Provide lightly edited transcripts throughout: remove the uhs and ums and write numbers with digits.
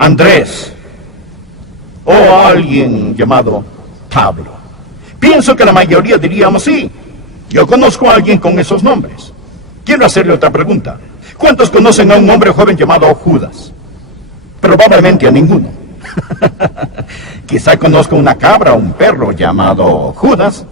Andrés o alguien llamado Pablo. Pienso que la mayoría diríamos sí. Yo conozco a alguien con esos nombres. Quiero hacerle otra pregunta. ¿Cuántos conocen a un hombre joven llamado Judas? Probablemente a ninguno. Quizá conozca una cabra o un perro llamado Judas,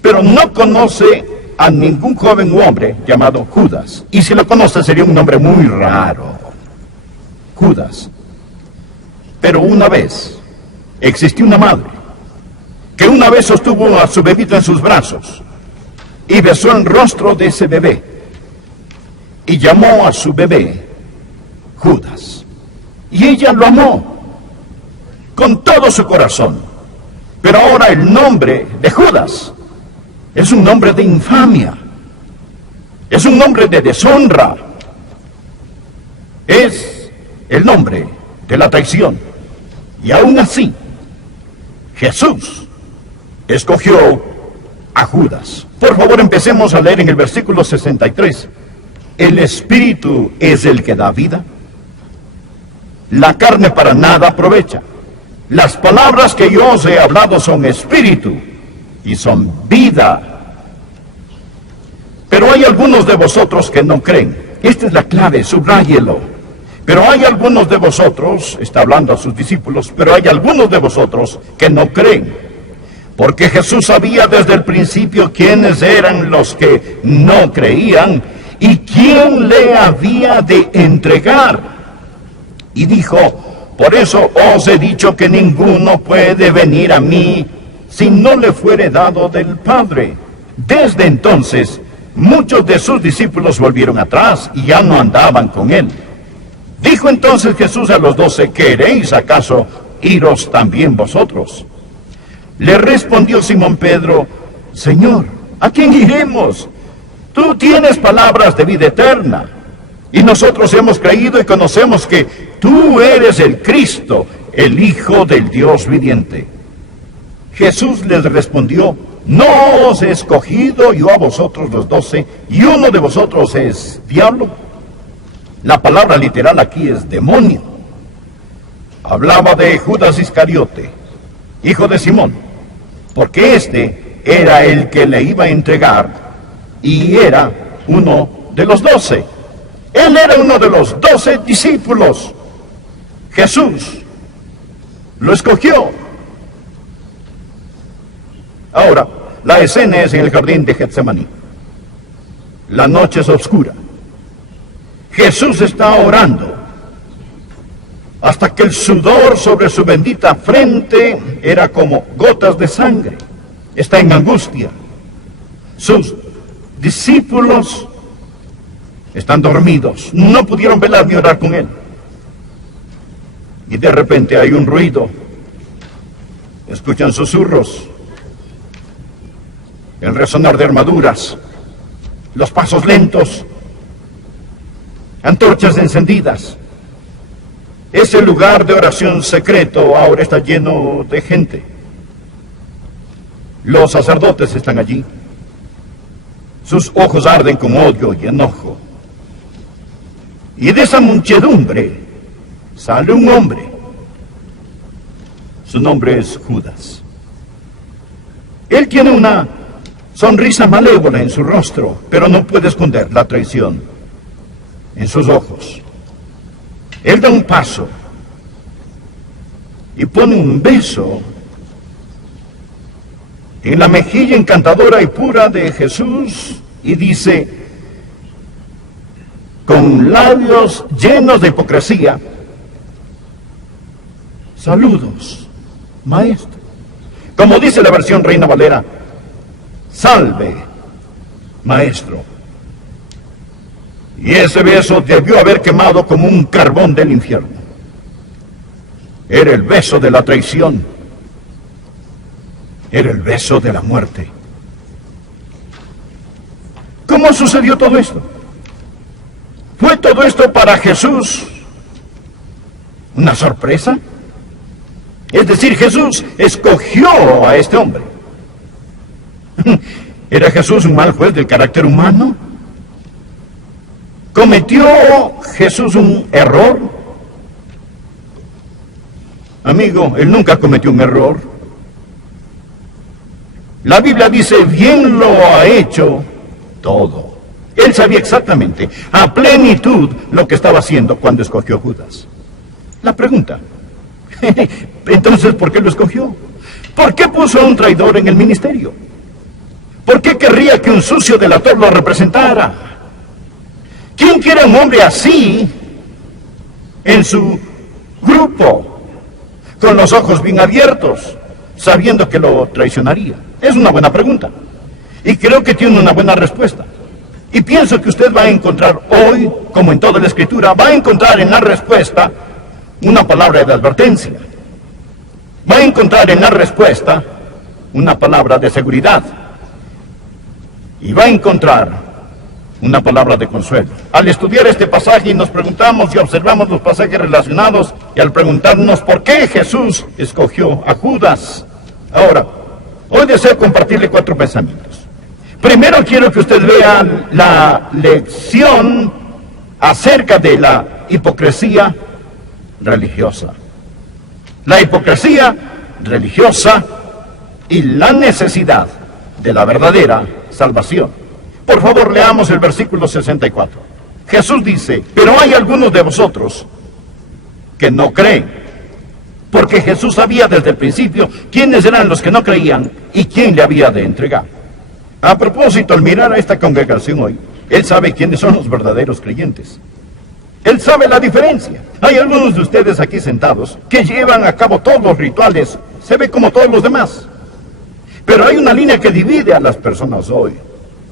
pero no conoce a ningún joven u hombre llamado Judas. Y si lo conoce sería un nombre muy raro. Judas. Pero una vez existió una madre que una vez sostuvo a su bebito en sus brazos y besó el rostro de ese bebé y llamó a su bebé Judas. Y ella lo amó con todo su corazón. Pero ahora el nombre de Judas es un nombre de infamia, es un nombre de deshonra, es el nombre de la traición. Y aún así, Jesús escogió a Judas. Por favor, empecemos a leer en el versículo 63. ¿El Espíritu es el que da vida? La carne para nada aprovecha. Las palabras que yo os he hablado son espíritu y son vida. Pero hay algunos de vosotros que no creen. Esta es la clave, subráyelo. Pero hay algunos de vosotros, está hablando a sus discípulos, pero hay algunos de vosotros que no creen. Porque Jesús sabía desde el principio quiénes eran los que no creían y quién le había de entregar. Y dijo: por eso os he dicho que ninguno puede venir a mí si no le fuere dado del Padre. Desde entonces, muchos de sus discípulos volvieron atrás y ya no andaban con él. Dijo entonces Jesús a los 12: ¿queréis acaso iros también vosotros? Le respondió Simón Pedro: Señor, ¿a quién iremos? Tú tienes palabras de vida eterna, y nosotros hemos creído y conocemos que tú eres el Cristo, el Hijo del Dios viviente. Jesús les respondió: ¿no os he escogido yo a vosotros los 12, y uno de vosotros es diablo? La palabra literal aquí es demonio. Hablaba de Judas Iscariote, hijo de Simón, porque este era el que le iba a entregar y era uno de los 12. Él era uno de los 12 discípulos. Jesús lo escogió. Ahora, la escena es en el jardín de Getsemaní. La noche es oscura. Jesús está orando hasta que el sudor sobre su bendita frente era como gotas de sangre. Está en angustia. Sus discípulos están dormidos, no pudieron velar ni orar con él. Y de repente hay un ruido. Escuchan susurros, el resonar de armaduras, los pasos lentos, antorchas encendidas. Ese lugar de oración secreto ahora está lleno de gente. Los sacerdotes están allí. Sus ojos arden con odio y enojo. Y de esa muchedumbre sale un hombre. Su nombre es Judas. Él tiene una sonrisa malévola en su rostro, pero no puede esconder la traición en sus ojos. Él da un paso y pone un beso en la mejilla encantadora y pura de Jesús y dice, con labios llenos de hipocresía: saludos, maestro. Como dice la versión Reina Valera: salve, maestro. Y ese beso debió haber quemado como un carbón del infierno. Era el beso de la traición. Era el beso de la muerte. ¿Cómo sucedió todo esto? ¿Fue todo esto para Jesús una sorpresa? Es decir, Jesús escogió a este hombre. ¿Era Jesús un mal juez del carácter humano? ¿Cometió Jesús un error? Amigo, él nunca cometió un error. La Biblia dice, bien lo ha hecho todo. Él sabía exactamente, a plenitud, lo que estaba haciendo cuando escogió a Judas. La pregunta, entonces, ¿por qué lo escogió? ¿Por qué puso a un traidor en el ministerio? ¿Por qué querría que un sucio delator lo representara? ¿Quién quiere a un hombre así en su grupo, con los ojos bien abiertos, sabiendo que lo traicionaría? Es una buena pregunta. Y creo que tiene una buena respuesta. Y pienso que usted va a encontrar hoy, como en toda la Escritura, va a encontrar en la respuesta una palabra de advertencia. Va a encontrar en la respuesta una palabra de seguridad. Y va a encontrar una palabra de consuelo. Al estudiar este pasaje y nos preguntamos y observamos los pasajes relacionados, y al preguntarnos por qué Jesús escogió a Judas. Ahora, hoy deseo compartirle 4 pensamientos. Primero quiero que usted vea la lección acerca de la hipocresía religiosa. La hipocresía religiosa y la necesidad de la verdadera salvación. Por favor, leamos el versículo 64. Jesús dice, pero hay algunos de vosotros que no creen. Porque Jesús sabía desde el principio quiénes eran los que no creían y quién le había de entregar. A propósito, al mirar a esta congregación hoy, Él sabe quiénes son los verdaderos creyentes. Él sabe la diferencia. Hay algunos de ustedes aquí sentados que llevan a cabo todos los rituales, se ve como todos los demás. Pero hay una línea que divide a las personas hoy.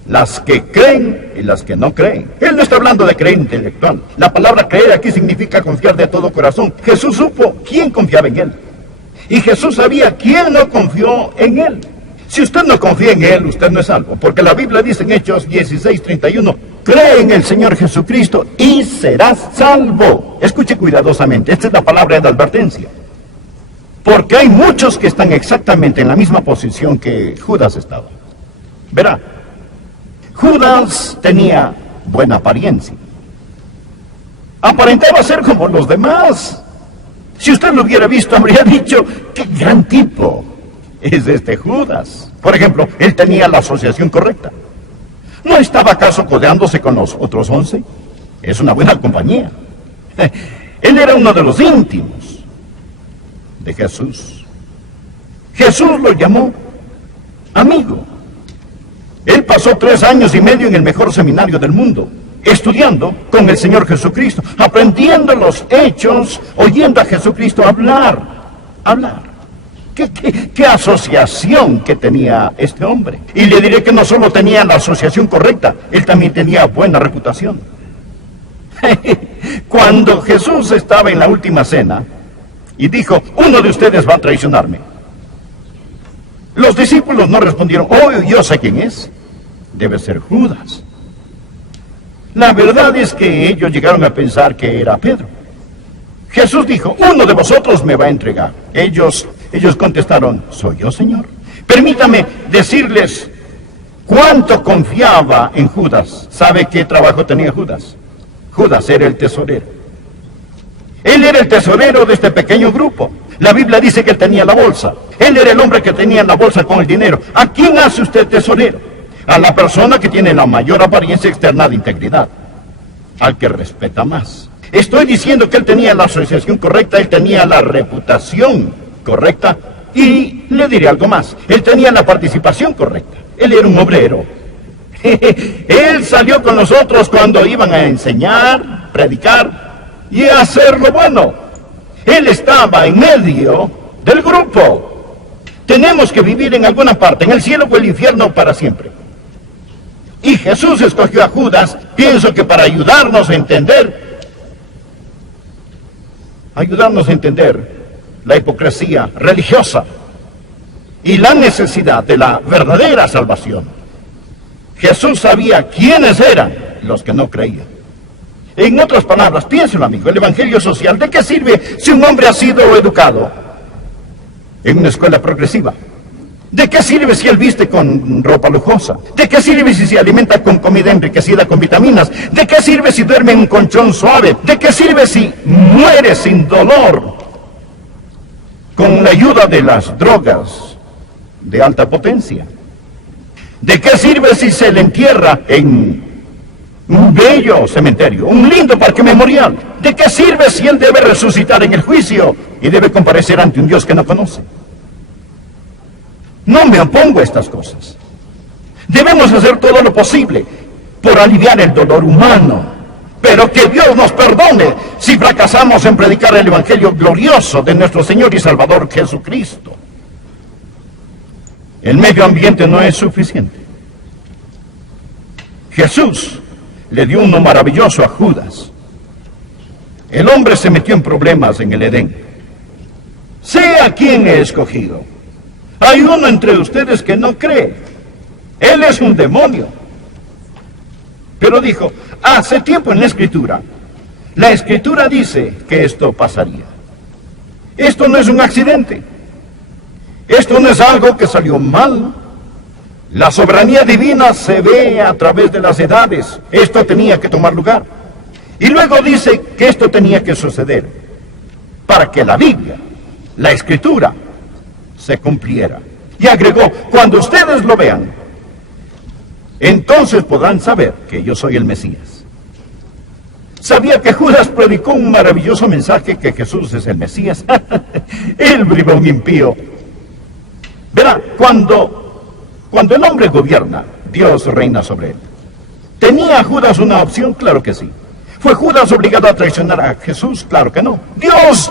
Las que creen y las que no creen. Él no está hablando de creer intelectual. La palabra creer aquí significa confiar de todo corazón. Jesús supo quién confiaba en Él. Y Jesús sabía quién no confió en Él. Si usted no confía en Él, usted no es salvo. Porque la Biblia dice en Hechos 16:31, cree en el Señor Jesucristo y serás salvo. Escuche cuidadosamente, esta es la palabra de advertencia. Porque hay muchos que están exactamente en la misma posición que Judas estaba. Verá, Judas tenía buena apariencia. Aparentaba ser como los demás. Si usted lo hubiera visto, habría dicho, ¡qué gran tipo es este Judas! Por ejemplo, él tenía la asociación correcta. ¿No estaba acaso codeándose con los otros 11? Es una buena compañía. Él era uno de los íntimos de Jesús. Jesús lo llamó amigo. Él pasó 3 años y medio en el mejor seminario del mundo, estudiando con el Señor Jesucristo, aprendiendo los hechos, oyendo a Jesucristo hablar. ¿Qué asociación que tenía este hombre? Y le diré que no solo tenía la asociación correcta, él también tenía buena reputación. Cuando Jesús estaba en la última cena y dijo, uno de ustedes va a traicionarme, los discípulos no respondieron, oh, yo sé quién es, debe ser Judas. La verdad es que ellos llegaron a pensar que era Pedro. Jesús dijo, uno de vosotros me va a entregar. Ellos contestaron, soy yo, Señor. Permítame decirles cuánto confiaba en Judas. ¿Sabe qué trabajo tenía Judas? Judas era el tesorero. Él era el tesorero de este pequeño grupo. La Biblia dice que él tenía la bolsa. Él era el hombre que tenía la bolsa con el dinero. ¿A quién hace usted tesorero? A la persona que tiene la mayor apariencia externa de integridad. Al que respeta más. Estoy diciendo que él tenía la asociación correcta, él tenía la reputación correcta. Y le diré algo más. Él tenía la participación correcta. Él era un obrero. Él salió con nosotros cuando iban a enseñar, predicar y hacer lo bueno. Él estaba en medio del grupo. Tenemos que vivir en alguna parte, en el cielo o el infierno para siempre. Y Jesús escogió a Judas, pienso que para ayudarnos a entender la hipocresía religiosa y la necesidad de la verdadera salvación. Jesús sabía quiénes eran los que no creían. En otras palabras, piénselo, amigo, el evangelio social, ¿de qué sirve si un hombre ha sido educado en una escuela progresiva? ¿De qué sirve si él viste con ropa lujosa? ¿De qué sirve si se alimenta con comida enriquecida con vitaminas? ¿De qué sirve si duerme en un colchón suave? ¿De qué sirve si muere sin dolor? la ayuda de las drogas de alta potencia. ¿De qué sirve si se le entierra en un bello cementerio, un lindo parque memorial? ¿De qué sirve si él debe resucitar en el juicio y debe comparecer ante un Dios que no conoce? No me opongo a estas cosas. Debemos hacer todo lo posible por aliviar el dolor humano, pero que Dios nos perdone si fracasamos en predicar el Evangelio glorioso de nuestro Señor y Salvador Jesucristo. El medio ambiente no es suficiente. Jesús le dio uno maravilloso a Judas. El hombre se metió en problemas en el Edén. Sé a quién he escogido. Hay uno entre ustedes que no cree. Él es un demonio. Pero dijo, hace tiempo en la Escritura dice que esto pasaría. Esto no es un accidente. Esto no es algo que salió mal. La soberanía divina se ve a través de las edades. Esto tenía que tomar lugar. Y luego dice que esto tenía que suceder para que la Biblia, la Escritura, se cumpliera. Y agregó, cuando ustedes lo vean, entonces podrán saber que yo soy el Mesías. ¿Sabía que Judas predicó un maravilloso mensaje que Jesús es el Mesías? El bribón impío. Verá, cuando el hombre gobierna, Dios reina sobre él. ¿Tenía Judas una opción? Claro que sí. ¿Fue Judas obligado a traicionar a Jesús? Claro que no. Dios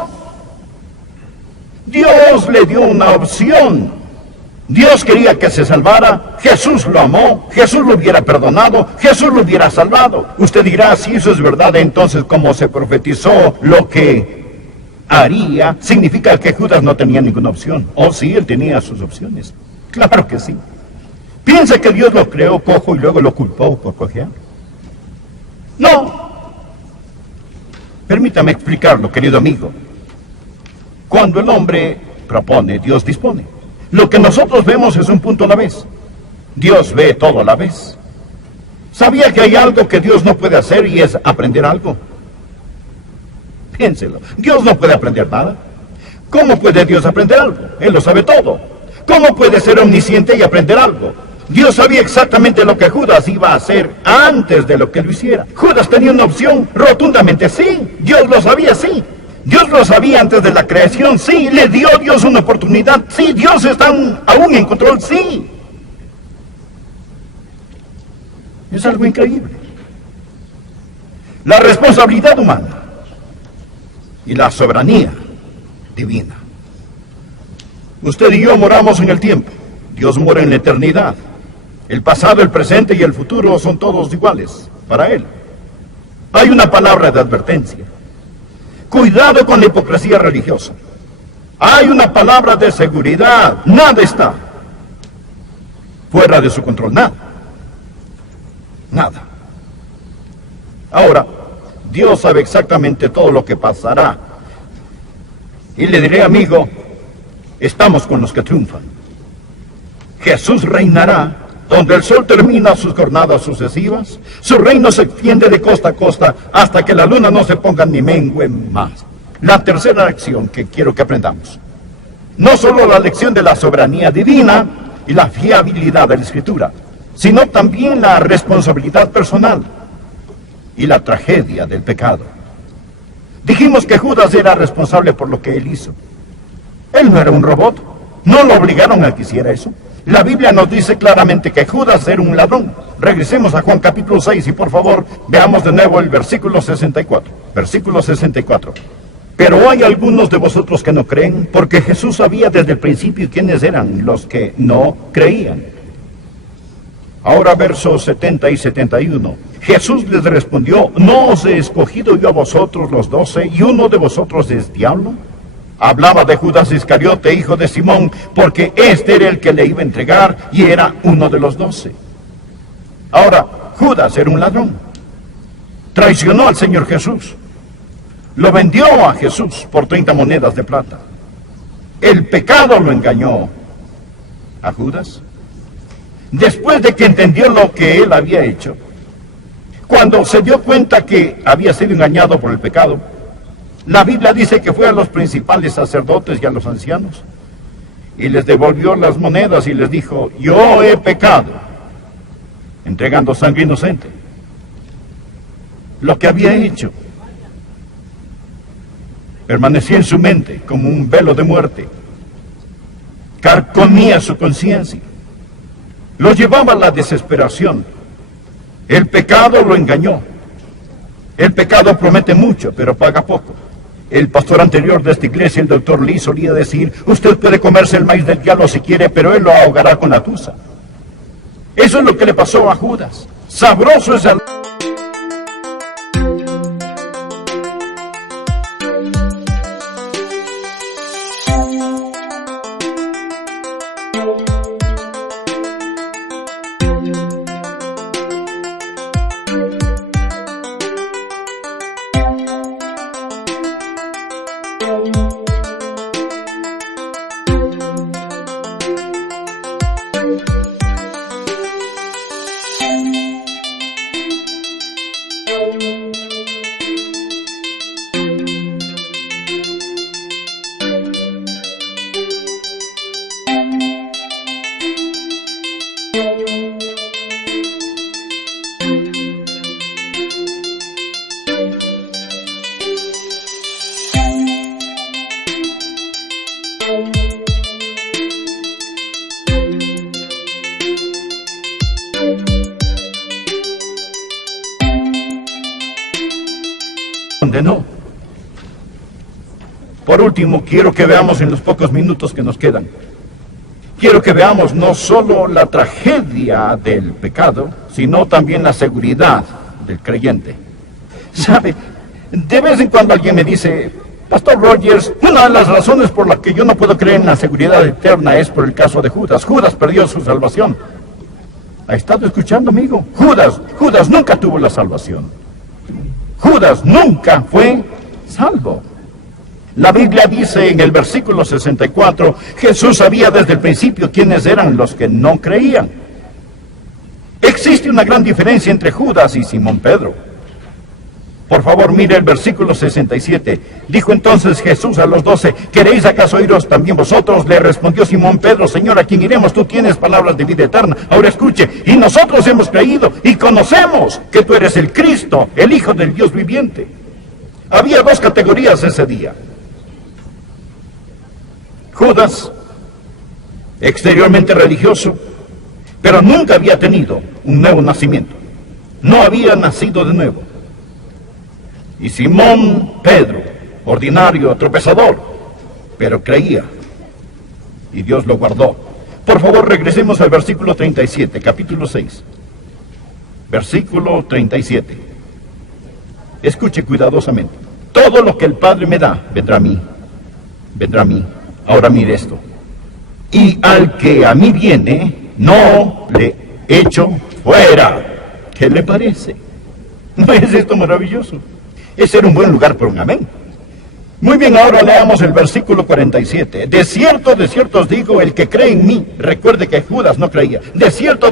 le dio una opción. Dios quería que se salvara, Jesús lo amó, Jesús lo hubiera perdonado, Jesús lo hubiera salvado. Usted dirá, si eso es verdad, entonces como se profetizó lo que haría, significa que Judas no tenía ninguna opción. Oh, sí, él tenía sus opciones. Claro que sí. ¿Piensa que Dios lo creó cojo y luego lo culpó por cojear? No. Permítame explicarlo, querido amigo. Cuando el hombre propone, Dios dispone. Lo que nosotros vemos es un punto a la vez. Dios ve todo a la vez. ¿Sabía que hay algo que Dios no puede hacer y es aprender algo? Piénselo. Dios no puede aprender nada. ¿Cómo puede Dios aprender algo? Él lo sabe todo. ¿Cómo puede ser omnisciente y aprender algo? Dios sabía exactamente lo que Judas iba a hacer antes de lo que lo hiciera. Judas tenía una opción, rotundamente sí. Dios lo sabía, sí. Dios lo sabía antes de la creación, sí. Le dio Dios una oportunidad, sí. Dios está aún en control, sí. Es algo increíble. La responsabilidad humana y la soberanía divina. Usted y yo moramos en el tiempo. Dios mora en la eternidad. El pasado, el presente y el futuro son todos iguales para Él. Hay una palabra de advertencia. Cuidado con la hipocresía religiosa. Hay una palabra de seguridad. Nada está fuera de su control. Nada. Nada. Ahora, Dios sabe exactamente todo lo que pasará. Y le diré, amigo, estamos con los que triunfan. Jesús reinará donde el sol termina sus jornadas sucesivas. Su reino se extiende de costa a costa hasta que la luna no se ponga ni mengüe más. La tercera lección que quiero que aprendamos. No solo la lección de la soberanía divina y la fiabilidad de la Escritura, sino también la responsabilidad personal y la tragedia del pecado. Dijimos que Judas era responsable por lo que él hizo. Él no era un robot. No lo obligaron a que hiciera eso. La Biblia nos dice claramente que Judas era un ladrón. Regresemos a Juan capítulo 6 y por favor veamos de nuevo el versículo 64. Versículo 64. Pero hay algunos de vosotros que no creen, porque Jesús sabía desde el principio quiénes eran los que no creían. Ahora versos 70 y 71. Jesús les respondió, ¿no os he escogido yo a vosotros los 12 y uno de vosotros es diablo? Hablaba de Judas Iscariote, hijo de Simón, porque este era el que le iba a entregar y era uno de los 12. Ahora, Judas era un ladrón. Traicionó al Señor Jesús. Lo vendió a Jesús por 30 monedas de plata. El pecado lo engañó a Judas. Después de que entendió lo que él había hecho, cuando se dio cuenta que había sido engañado por el pecado, La Biblia dice que fue a los principales sacerdotes y a los ancianos y les devolvió las monedas y les dijo: yo he pecado, entregando sangre inocente. Lo que había hecho permanecía en su mente como un velo de muerte, carcomía su conciencia, lo llevaba a la desesperación. El pecado lo engañó. El pecado promete mucho, pero paga poco. El pastor anterior de esta iglesia, el doctor Lee, solía decir: usted puede comerse el maíz del diablo si quiere, pero él lo ahogará con la tusa. Eso es lo que le pasó a Judas. Sabroso es el... condenó. Por último, quiero que veamos en los pocos minutos que nos quedan, quiero que veamos no solo la tragedia del pecado, sino también la seguridad del creyente. ¿Sabe? De vez en cuando alguien me dice: Pastor Rogers, una de las razones por las que yo no puedo creer en la seguridad eterna es por el caso de Judas. Judas perdió su salvación. ¿Ha estado escuchando, amigo? Judas nunca tuvo la salvación. Judas nunca fue salvo. La Biblia dice en el versículo 64, Jesús sabía desde el principio quiénes eran los que no creían. Existe una gran diferencia entre Judas y Simón Pedro. Por favor, mire el versículo 67. Dijo entonces Jesús a los 12: ¿queréis acaso iros también vosotros? Le respondió Simón Pedro: Señor, ¿a quién iremos? Tú tienes palabras de vida eterna. Ahora escuche: y nosotros hemos creído y conocemos que tú eres el Cristo, el Hijo del Dios viviente. Había dos categorías ese día. Judas, exteriormente religioso, pero nunca había tenido un nuevo nacimiento. No había nacido de nuevo. Y Simón Pedro, ordinario, tropezador, pero creía. Y Dios lo guardó. Por favor, regresemos al versículo 37, capítulo 6. Versículo 37. Escuche cuidadosamente. Todo lo que el Padre me da, vendrá a mí. Vendrá a mí. Ahora mire esto. Y al que a mí viene, no le echo fuera. ¿Qué le parece? ¿No es esto maravilloso? Ese era un buen lugar para un amén. Muy bien, ahora leamos el versículo 47. De cierto os digo, el que cree en mí, recuerde que Judas no creía. De cierto